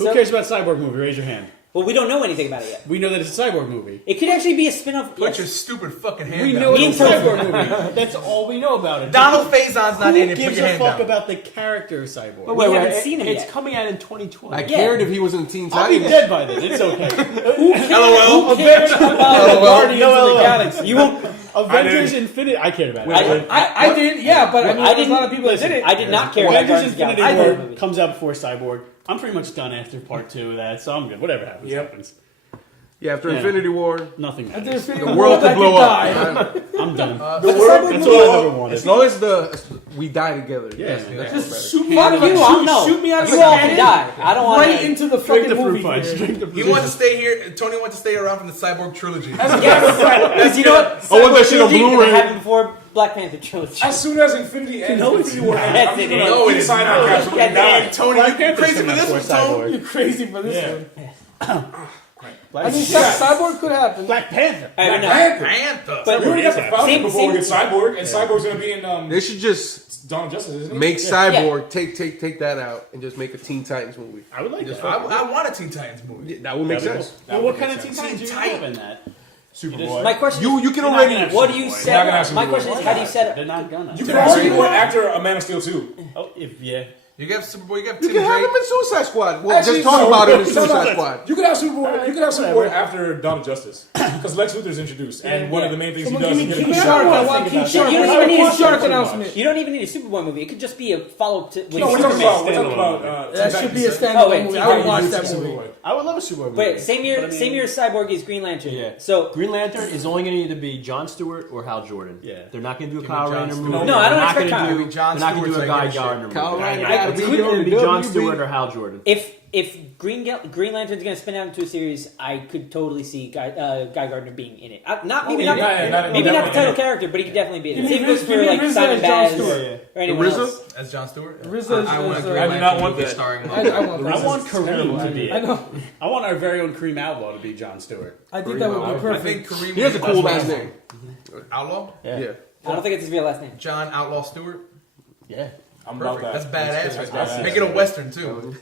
Who cares about Cyborg movie? Raise your hand. Well, we don't know anything about it yet. We know that it's a Cyborg movie. It could actually be a spin-off. Put your stupid fucking hand We down. know it's a Cyborg movie. That's all we know about it. Donald Faison's not in it. Who Put gives your a hand fuck down. about the character Cyborg? But We haven't seen him It's yet. coming out in 2020. I cared if he was in Teen I'll be Titans. dead by then. It's okay. LOL. Avengers Guardians of the LOL. Galaxy. You won't. Avengers Infinity. I cared about it. I did, yeah, but I mean, there's a lot of people that did it. I did not care about Avengers Guardians of the Infinity Galaxy. War comes out before Cyborg. I'm pretty much done after part 2 of that, so I'm good. Whatever happens, happens. Yeah, after Yeah. Infinity War, Nothing After matters. Infinity the War, world that could blow could up. die. I'm done. The That's world all I ever wanted. As long as we die together. Yeah, that's man. what's Just better. shoot me Fuck out of you, a I know. shoot me out of You a all can cannon die. I don't want right into the Drink fucking the fruit movie. punch. theater. Drink the fruit He wanted to stay here. Tony wanted to stay around from the Cyborg trilogy. Because you know what? I want that shit on Cyborg trilogy Blu-ray. happened before Black Panther trilogy. As soon as Infinity ends, Infinity War ends, That's I'm it, gonna No, it is sign not. on capsule and die. Tony, Black you Panther's crazy for coming out this one, before Tony? Cyborg. You're crazy for this Yeah. one. I mean, Cyborg could happen. Black Panther. I don't know. Panther. But We already got the Falcon Same- before we get same- Cyborg, and Cyborg's gonna be in They should just Dawn of Justice, isn't he? make Cyborg take that out and just make a Teen Titans movie. I would like Just that. I want a Teen Titans movie. That would make sense. Well, what kind of Teen Titans do you Titan. have in that? Superboy. My question You is, can You're not already. gonna have what do you Superboy. Not set gonna up? have My Superboy. question is, how do you set They're up? not gonna. You can have Superboy after a Man of Steel 2. Oh, if yeah. You got Superboy. You got You Tim can have him Drake. in Suicide Squad. Well, Actually, just talk no, about it in no, Suicide no. Squad. You could have Superboy. You could have Superboy after Dawn of Justice, because Lex Luthor's introduced, and one of the main things he does is get King a Shark. I want King Shark. You don't I even need want a Shark Superboy. announcement. You don't even need a Superboy movie. It could just be a follow-up to. With No, we're talking Superman. about. That should be a Oh, standalone wait, movie. Teen I would Titans watch is that Superboy. movie. I would love a Superboy movie. Wait, same year. But I mean- Same year. Cyborg is Green Lantern. Yeah. So Green Lantern is only going to either be Jon Stewart or Hal Jordan. Yeah. They're not going to do a Give me Kyle Jon Rayner Stewart. movie. No, I don't They're not expect gonna Kyle. do. Jon They're not going to do a Stewart's Guy like that Gardner shit. movie. Kyle Rayner I gotta it's be either going to be Jon WB. Stewart or Hal Jordan. if Green Lantern's going to spin out into a series, I could totally see Guy Gardner being in it. Maybe not the title character, but he could definitely be in it. Give me Same goes Riz- for give me like Riz Simon as Jon Baz Stewart. or anyone RZA? else. As Jon Stewart. RZA I want a is, Green I do Lantern not want movie that. starring. I want I that. want Kareem to be I it. know. I want our very own Kareem Outlaw to be John Stewart. I think that would be I perfect. think Kareem. He has a cool last name. Outlaw. Yeah. I don't think it's his real last name. John Outlaw Stewart. Yeah. I'm about Perfect. that. That's badass. That's right there. badass. Make it a western too.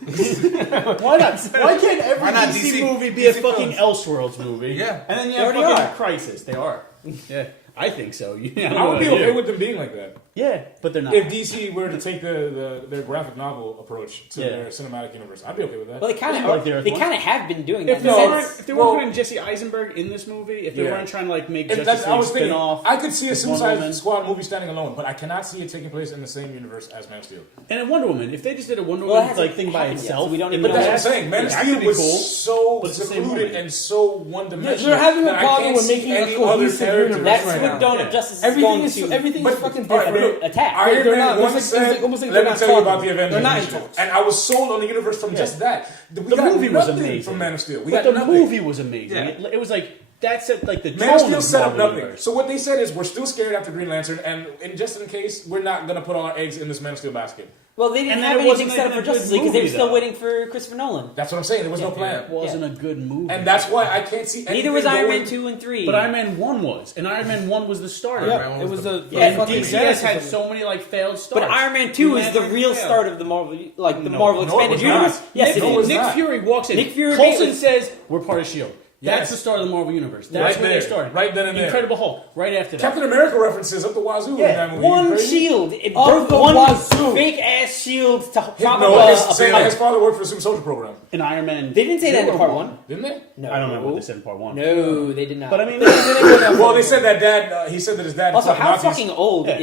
Why not? Why can't every Why not DC, DC movie be a DC fucking films? Elseworlds movie? Yeah. And then you They have already fucking are. Crisis. They are. Yeah. I think so. Yeah, I would be okay with them being like that. Yeah, but they're not. If DC were to take their graphic novel approach to Yeah. their cinematic universe, I'd be okay with that. Well, they kind Like the of Earth they One? kind of have been doing that. If they, in the weren't, sense- if they weren't putting Jesse Eisenberg in this movie, if they Yeah. weren't trying to like make If Justice I League was thinking, spin-off, I could see a with Wonder Suicide Woman. Squad movie standing alone, but I cannot see it taking place in the same universe as Man of Steel. and in Wonder Woman, if they just did a Wonder Well, it Woman hasn't like thing by happened yet, itself, so we don't in even the But know. that's what I'm saying. Man of that Steel could be was cool, so but it's the same secluded woman. and so one-dimensional. They're having a that I problem can't with see making a any other cohesive characters universe That's right what now. Dawn of Yeah. Justice is Everything going is to. everything But is fucking all right, different. look, Attack. Iron They're Man not. one It's like- said, almost like "Let they're me not tell you about talking. the Avengers," They're not in initiative. talks. And I was sold on the universe from just that. We The got movie was nothing amazing from Man of Steel. We but got the nothing. movie was amazing. Yeah. It was like that's it, like the Man of tone Steel set up Marvel nothing. Universe. So what they said is, we're still scared after Green Lantern, and just in case, we're not going to put all our eggs in this Man of Steel basket. Well, they didn't And then have it wasn't anything set up even for a good Justice League because they were movie, still though. waiting for Christopher Nolan. That's what I'm saying. There was no plan. It wasn't a good movie. And that's why I can't see anything Neither was Iron going- Man 2 and 3. But Iron Man 1 was, and Iron Man 1 was the start. of it. Yeah, it was a And fucking DC has genesis had of it. so many like failed starts. But Iron Man 2 Green is the Lantern real failed. start of the Marvel, like the No. Marvel No, it expanded was universe. not. Yes, it No, it is. was Nick not. Fury walks in. Nick Fury Coulson made- says, "We're part of S.H.I.E.L.D." That's Yes. the start of the Marvel Universe. That's Right where there. they started. Right then and there. Incredible Hulk. Right after that. Captain America references up the wazoo in Yeah, that movie. One Crazy? shield. It Of broke the one wazoo. fake ass shield to prop No, up his, a saying pipe. his father worked for the Super Soldier Program. In Iron Man. They didn't say that in 2 part or 1. Didn't they? No. I don't remember what they said in part 1. No, they did not. But I mean, Well, they said that dad. He said that his dad. also, fought how Nazis. fucking old Yeah.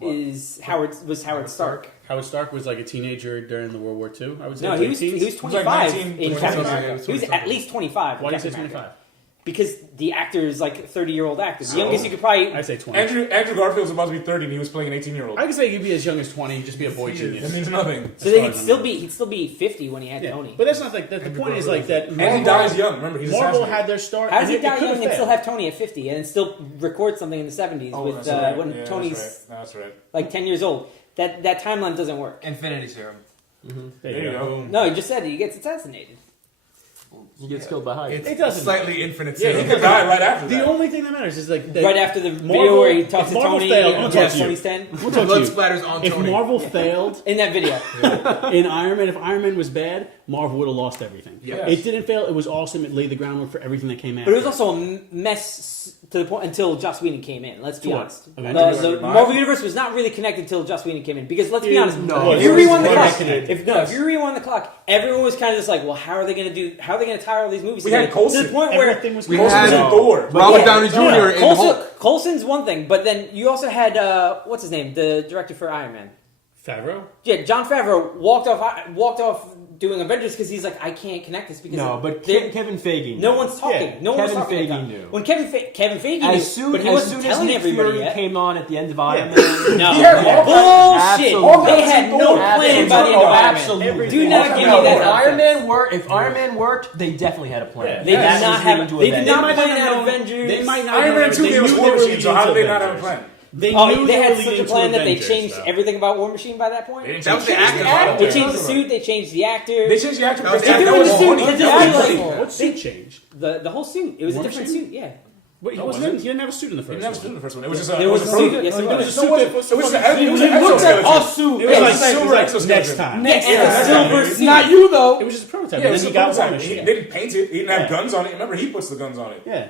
is Howard Stark? Howard Stark was like a teenager during the World War II. I would say No, he was teens. 25 19, in 20 Captain something. America. He was at least 25. in Why do you say Captain 25? America. Because the actor is like a 30-year-old actor. The youngest you could probably. I say 20. Andrew Garfield's about to be 30, and he was playing an 18-year-old. I could say he'd be as young as 20, just be a boy That genius. means nothing. So then he'd still be 50 when he had Yeah. Tony. But that's not like that. The point is like that. And he dies young. Remember, he's Marvel assassinated. had their start. How does and he die could've young and still failed. have Tony at 50 and still record something in the 70s Oh, with that's right. when Yeah, Tony's That's right. like 10 years old? That timeline doesn't work. Infinity Serum. There There you go. No, he just said he gets assassinated. He gets killed by height. It's It doesn't slightly infinite. Yeah, he Saga. could die right after The that. only thing that matters is like that Right after the video Marvel- where he talks if to Marvel Tony failed- in I'm gonna talk to you. 2010. We'll talk to Blood you. splatters on If Tony. Marvel failed In that video. in Iron Man, if Iron Man was bad, Marvel would have lost everything. Yes. It didn't fail. It was awesome. It laid the groundwork for everything that came after. But it was also a mess to the point until Joss Whedon came in. Let's be To what? honest. Avengers? The Marvel Universe was not really connected until Joss Whedon came in. Because let's be honest, no. if you It rewind the was clock, connected. if you rewind the clock, everyone was kind of just like, well, how are they going to tie all these movies We together? had Coulson. To the point where Everything was We Coulson was had in Thor. Robert Yeah. Downey Jr. in the Hulk. Coulson's one thing, but then you also had what's his name, the director for Iron Man. Favreau. Yeah, Jon Favreau walked off doing Avengers because he's like, I can't connect this because No, but they- Kevin Feige. no one's talking. Yeah, No one's Kevin talking. Feige knew. When Kevin Feige knew, As soon, but he as, wasn't soon as telling Nick everybody Fury yet. came on at the end of Iron Yeah. Man, No, Yeah, bullshit. Absolutely. They had no plan by the end of Iron Man. Absolutely. Do not give me No, that if Iron nonsense. Man worked, if Iron Man worked, they definitely had a plan. Yeah. They did That not was have. leading to They did Avengers. not might plan not out have known- Avengers. They might not. Iron know- Man 2 they gave us knew War they were Machine, so how did they not have a leading plan? They Oh, knew they had were such leading a to plan that they Avengers, changed though. everything about War Machine by that point. They didn't That was change the anything. actor. They changed the suit. They changed the actor. They changed the actor. That was because the they actor. were the suit. money. They just Yeah. like- What suit changed? The whole suit. It was a War different Machine? suit. Yeah. Wait, he Oh, wasn't. was it? He didn't have a suit in the They first never one. stood in the first one. It was just a. There was a prototype. suit. Yes, it It was was. a suit that It was just an looked at our exoskeleton. suit. It was like like silver next exoskeleton. time. Next Yeah, to the that's silver right. suit. Not you though. It was just a prototype. Yeah, and it then was he a got War prototype. He Machine. didn't paint it. He didn't have Yeah. guns on it. Remember, he puts the guns on it. Yeah.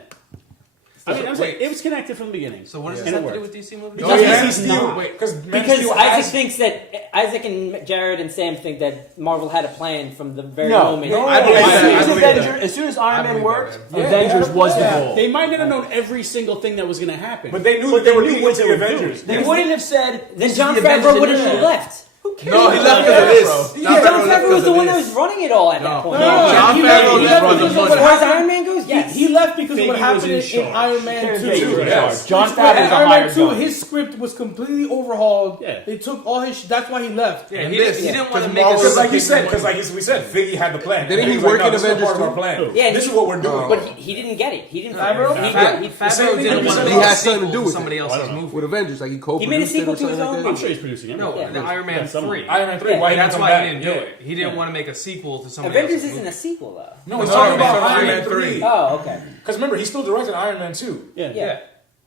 I mean, I'm saying it was connected from the beginning. So what does And this it have to do worked. with DC movies? Because Man of he's Steel. not. Because Man of Because Steel Isaac has- thinks that Isaac and Jared and Sam think that Marvel had a plan from the very No. moment. No. I believe As that. soon I as, believe that. Avengers, as soon as Iron I Man believe worked, that, man. Avengers was the Yeah. goal. They might not have known every single thing that was going to happen. But they knew that they were leading what into they the were doing. Avengers. They wouldn't have said. Then "This is Jon the Avengers Favreau would have Initiative." left. No, he left because of this. Yeah, Jon Favreau was the one that was running it all at that point. John he Favreau left just because runs the of money. what As far as happened. Iron Man goes, yes. He left because of Feige what was happened in in charge. Iron Man Kevin 2. Feige was in Yes. charge. Jon In Favreau's a Iron Man hired 2, gun. his script was completely overhauled. Yeah. They took all his. That's why he left. Yeah, And he this, didn't want to because make Marvel us. Because like pick you said, one. because like we said, Figgy had the plan. Didn't he was like, work no, in this is Avengers part of our too? plan. Yeah, this he- is what we're doing. But he didn't get it. He didn't. Favreau? He Favreau thing didn't we want said to about he had something to do with somebody it. else's don't know. movie. With Avengers, like he co-produced made a it sequel or to his something own like I'm that. sure he's producing it. No, Yeah. the Iron Man Yeah, someone. 3. Iron Man 3. Yeah. Why he That's didn't why come he back? didn't do Yeah. it. He didn't want to make a sequel to somebody Avengers else's isn't a movie. sequel though. No, he's No, talking no, about no, Iron Iron Man Man 3. Oh, okay. Because remember, he still directed Iron Man 2. Yeah. Yeah.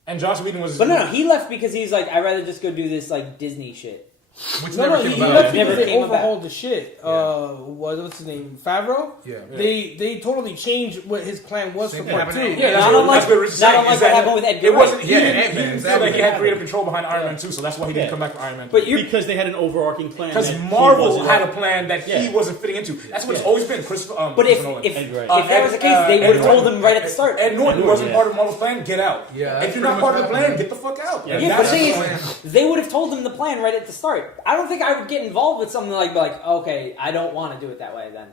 And Joss Whedon was. But no, he left because he's like, I'd rather just go do this like Disney shit. Which No, never he came left about. Never because they came about. overhauled the shit. What's his name? Favreau. Yeah. They totally changed what his plan was Same for thing part happened 2. to Yeah, Not unlike- that's what Rich is not saying. unlike is what that happened with Edgar It wasn't. Wright. He Yeah, didn't Ant-Man, feel like he exactly. had creative control behind Iron Man 2, so that's why he didn't Yeah. come back for Iron Man 2. But you're Because they had an overarching plan. Because that he Marvel wasn't- had a plan that he Yeah. wasn't fitting into. That's what it's Yeah. always been. But Christopher if Nolan. if, Ed Wright. if that was the case, they Ed would have told Norton. him right at the start. Ed Norton Ed wasn't Norton, part of Marvel's plan. Get out. Yeah, that's If you're not pretty part of much the what plan, happened. get the fuck out. Yeah. Yeah, but the thing That's is, they would have told him the plan right at the start. I don't think I would get involved with something like, okay, I don't want to do it that way then.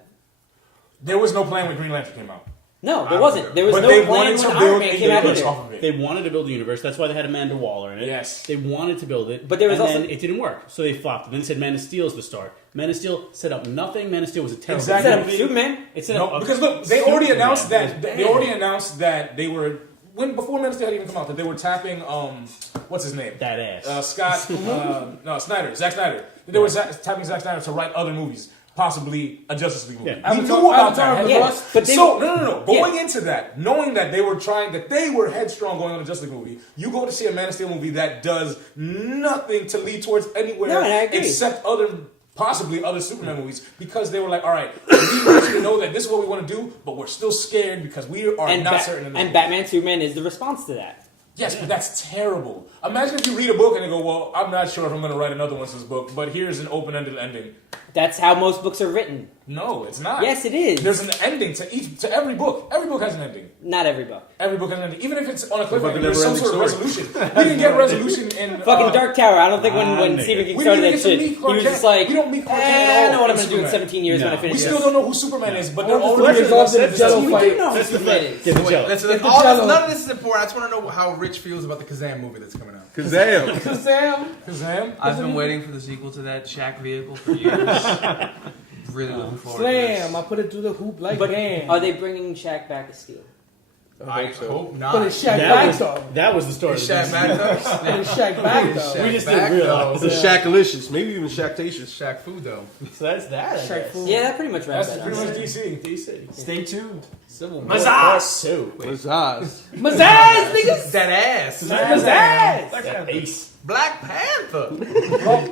There was no plan when Green Lantern came out. No, there wasn't. There was But no they plan wanted when to Iron build Man a came out universe either. off of it. They wanted to build a universe. That's why they had Amanda Waller in it. Yes. They wanted to build it. But there was and also- then it didn't work. So they flopped. And then said Man of Steel's the start. Man of Steel set up nothing. Man of Steel was a terrible Exactly. Instead of movie. Superman, It set No, up a because look, they already Superman. announced It was that bad. they already announced that they were before Man of Steel had even come out that they were tapping what's his name? that ass. Scott Zack Snyder. They were tapping Zack Snyder to write other movies, possibly a Justice League movie. Yeah. We knew about that. Yeah, Rust. but they, So no. Going Yeah. into that, knowing that they were headstrong going on a Justice League movie, you go to see a Man of Steel movie that does nothing to lead towards anywhere No, and I agree. except possibly other Superman movies, because they were like, all right, we want you to know that this is what we want to do, but we're still scared because we are and, not certain. of this. and Batman Superman is the response to that. Yes, but that's terrible. Imagine if you read a book and you go, well, I'm not sure if I'm going to write another one since this book, but here's an open-ended ending. That's how most books are written. No, it's not. Yes, it is. There's an ending to every book. Every book has an ending. Not every book. Every book has an ending. Even if it's on a about cliffhanger, the there's some sort of never-ending resolution. We didn't get resolution in... Fucking Dark Tower. I don't think when nigga. Stephen King We started didn't that get to shit, meet he Clark was Kent. just like, We don't meet Clark Kent at I all know what I'm in going to do in Superman. 17 years when I No. finish We this. still don't know who Superman is, but they're Well, all the first involved in the Jello We fight. do know who That's the Superman fact. is. Get the Wait, jello. listen, Get the all jello. this, none of this is important. I just want to know how Rich feels about the Kazam movie that's coming out. Kazam. Sam. Shazam? I've been waiting for the sequel to that Shaq vehicle for years. Really looking forward to Slam. this. I put it through the hoop like But bam. are they bringing Shaq back as Steel? I hope so. hope not. But it's Shaq back though. That was the story. Is Shaq back though? But it's Shaq back though. Shaq We just back, didn't realize. though. It's a Shaq-alicious, maybe even Shaq-tacious. Shaq food though. So that's that. I Shaq guess. food. Yeah, that pretty much wraps That's that pretty up. much DC. DC. Stay tuned. Civil War Mazaz! Part 2. Mazaz. Mazaz, niggas. That ass. Mazaz. That ace. Black Panther.